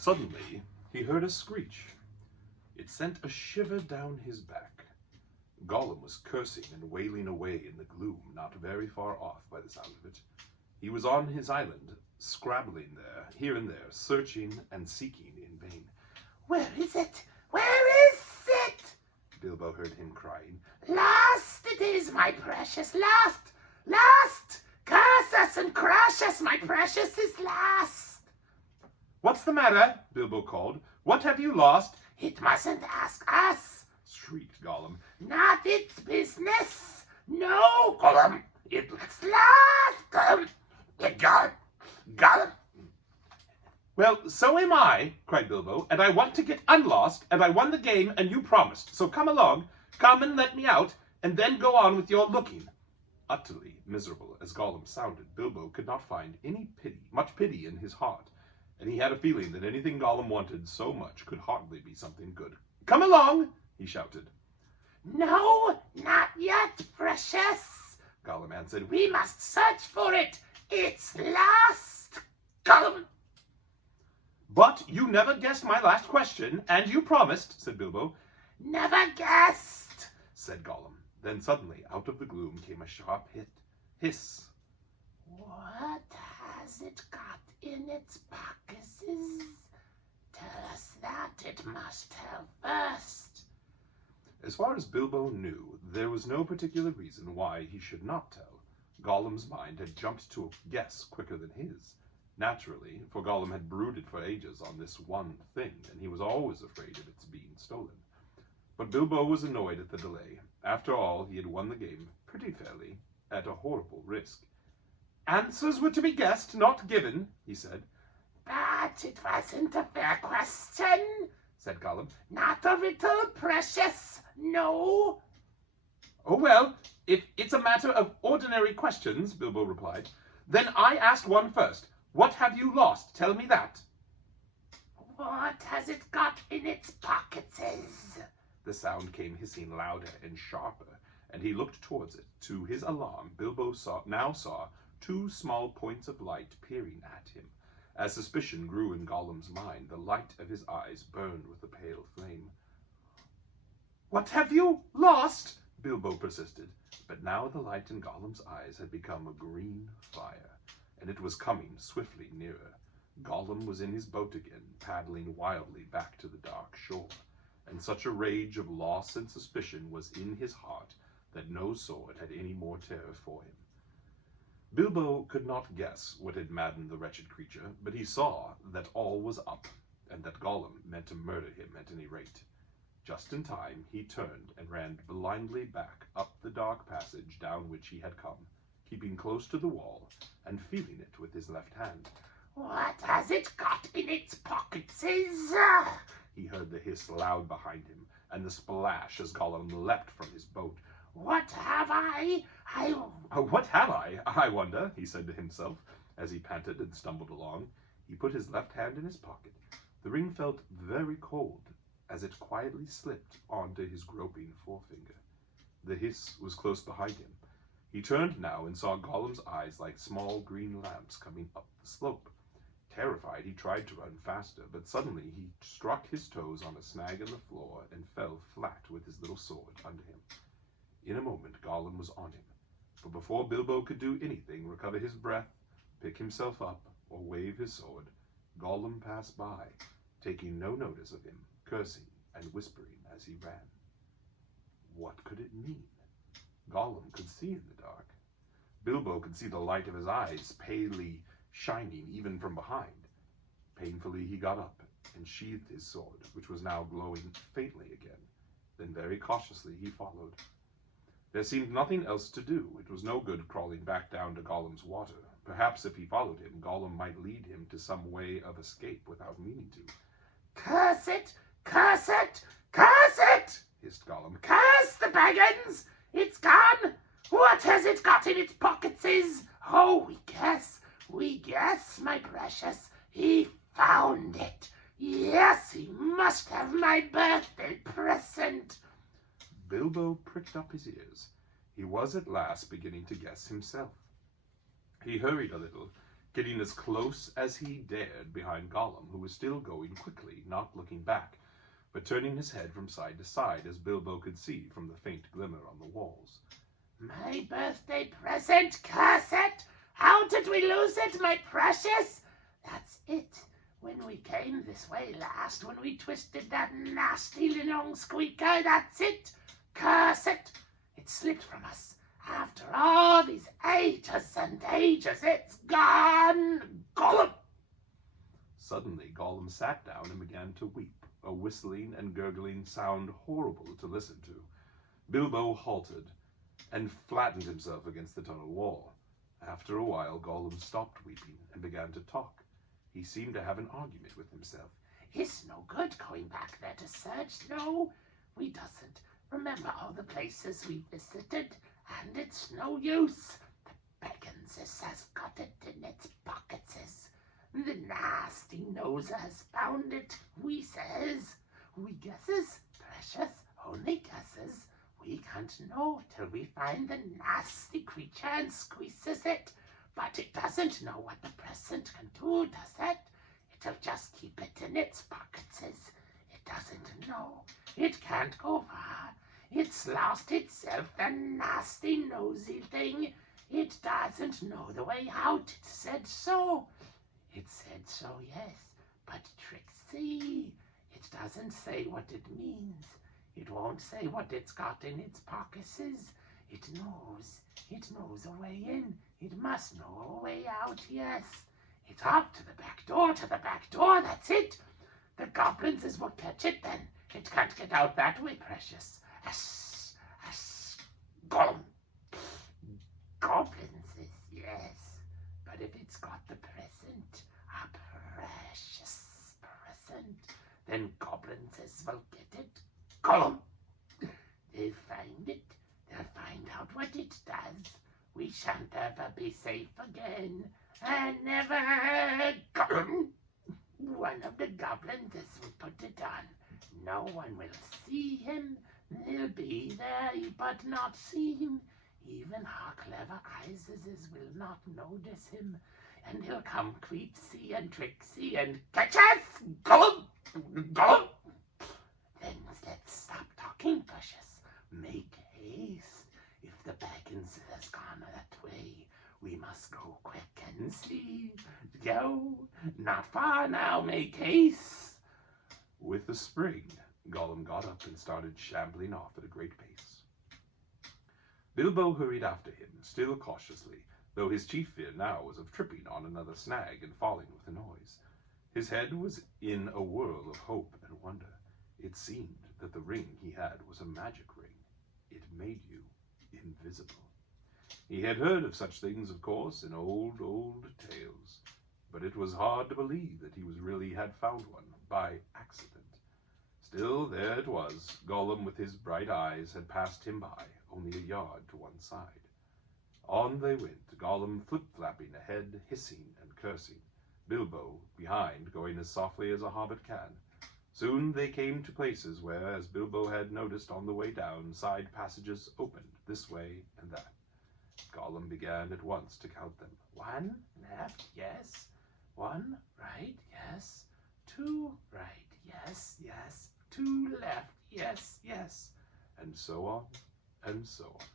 Suddenly, he heard a screech. It sent a shiver down his back. Gollum was cursing and wailing away in the gloom, not very far off by the sound of it. He was on his island, scrabbling there, here and there, searching and seeking in vain. "Where is it? Where is it?" Bilbo heard him crying. "Lost it is, my precious, lost! Lost! Curse us and crush us, my precious is lost!" "What's the matter?" Bilbo called. "What have you lost?" "It mustn't ask us," shrieked Gollum. "Not its business. No, Gollum, it's lost, Gollum. Gollum." "Well, so am I," cried Bilbo, "and I want to get unlost, and I won the game, and you promised. So come along, come and let me out, and then go on with your looking." Utterly miserable as Gollum sounded, Bilbo could not find much pity in his heart, and he had a feeling that anything Gollum wanted so much could hardly be something good. "Come along!" he shouted. "No, not yet, precious," Gollum answered. "We must search for it. It's lost, Gollum." "But you never guessed my last question, and you promised," said Bilbo. "Never guessed," said Gollum. Then suddenly, out of the gloom, came a sharp hiss. "What has it got in its pockets? Tell us that, it must tell first." As far as Bilbo knew, there was no particular reason why he should not tell. Gollum's mind had jumped to a guess quicker than his. Naturally, for Gollum had brooded for ages on this one thing, and he was always afraid of its being stolen. But Bilbo was annoyed at the delay. After all, he had won the game pretty fairly, at a horrible risk. "Answers were to be guessed, not given," he said. "But it wasn't a fair question," said Gollum. "Not a riddle, precious, no." "Oh, well, if it's a matter of ordinary questions," Bilbo replied, "then I asked one first. What have you lost? Tell me that." "What has it got in its pockets?" The sound came hissing louder and sharper, and he looked towards it. To his alarm, Bilbo now saw two small points of light peering at him. As suspicion grew in Gollum's mind, the light of his eyes burned with a pale flame. "What have you lost?" Bilbo persisted. But now the light in Gollum's eyes had become a green fire, and it was coming swiftly nearer. Gollum was in his boat again, paddling wildly back to the dark shore, and such a rage of loss and suspicion was in his heart that no sword had any more terror for him. Bilbo could not guess what had maddened the wretched creature, but he saw that all was up, and that Gollum meant to murder him at any rate. Just in time, he turned and ran blindly back up the dark passage down which he had come, keeping close to the wall and feeling it with his left hand. "What has it got in its pockets?" He heard the hiss loud behind him, and the splash as Gollum leapt from his boat. "What have I? What have I wonder," he said to himself, as he panted and stumbled along. He put his left hand in his pocket. The ring felt very cold as it quietly slipped onto his groping forefinger. The hiss was close behind him. He turned now and saw Gollum's eyes like small green lamps coming up the slope. Terrified, he tried to run faster, but suddenly he struck his toes on a snag in the floor and fell flat with his little sword under him. In a moment, Gollum was on him, but before Bilbo could do anything, recover his breath, pick himself up, or wave his sword, Gollum passed by, taking no notice of him, cursing and whispering as he ran. What could it mean? Gollum could see in the dark. Bilbo could see the light of his eyes palely shining even from behind. Painfully he got up and sheathed his sword, which was now glowing faintly again. Then very cautiously he followed. There seemed nothing else to do. It was no good crawling back down to Gollum's water. Perhaps if he followed him, Gollum might lead him to some way of escape without meaning to. "Curse it! Curse it! Curse it!" hissed Gollum. "Curse the Baggins! It's gone! What has it got in its pockets? Oh, we guess, my precious. He found it. Yes, he must have my birthday present." Bilbo pricked up his ears. He was at last beginning to guess himself. He hurried a little, getting as close as he dared behind Gollum, who was still going quickly, not looking back, but turning his head from side to side, as Bilbo could see from the faint glimmer on the walls. My birthday present, curse it! How did we lose it, my precious? That's it. When we came this way last, when we twisted that nasty long squeaker, that's it. Curse it! It slipped from us. After all these ages and ages, it's gone! Gollum! Suddenly Gollum sat down and began to weep, a whistling and gurgling sound horrible to listen to. Bilbo halted and flattened himself against the tunnel wall. After a while, Gollum stopped weeping and began to talk. He seemed to have an argument with himself. It's no good going back there to search, no. We doesn't remember all the places we visited, and it's no use. The Bagginses has got it in its pockets. The nasty noser has found it, we says. We guesses, precious, only guesses. We can't know till we find the nasty creature and squeezes it. But it doesn't know what the present can do, does it? It'll just keep it in its pockets. It doesn't know. It can't go far. It's lost itself, the nasty nosy thing. It doesn't know the way out. It said so. It said so, yes. But Trixie, it doesn't say what it means. It won't say what it's got in its pockets. It knows. It knows a way in. It must know a way out, yes. It's off to the back door, that's it. The goblins is what catch it then. It can't get out that way, precious. Gollum. Goblins is, yes. But if it's got the present, a precious present, then goblins is will get it. Gollum. They'll find it. They'll find out what it does. We shan't ever be safe again. And never, Gollum. One of the goblins will put it on. No one will see him. He'll be there, but not see him. Even our clever Kaisers will not notice him. And he'll come creepsy and tricksy and catch us, Gollum. Gollum. Then let's stop talking, precious. Make haste. If the Baggins has gone that way, we must go quick and see. Go, not far now, make haste. With a spring, Gollum got up and started shambling off at a great pace. Bilbo hurried after him, still cautiously, though his chief fear now was of tripping on another snag and falling with a noise. His head was in a whirl of hope and wonder. It seemed that the ring he had was a magic ring. It made you invisible. He had heard of such things, of course, in old tales, but it was hard to believe that he really had found one by accident. Still, there it was. Gollum, with his bright eyes, had passed him by, only a yard to one side. On they went, Gollum flip-flapping ahead, hissing and cursing, Bilbo behind, going as softly as a hobbit can. Soon they came to places where, as Bilbo had noticed on the way down, side passages opened this way and that. Gollum began at once to count them. 1 left, yes. 1 right, yes. 2 right, yes, yes. 2 left, yes, yes. And so on, and so on.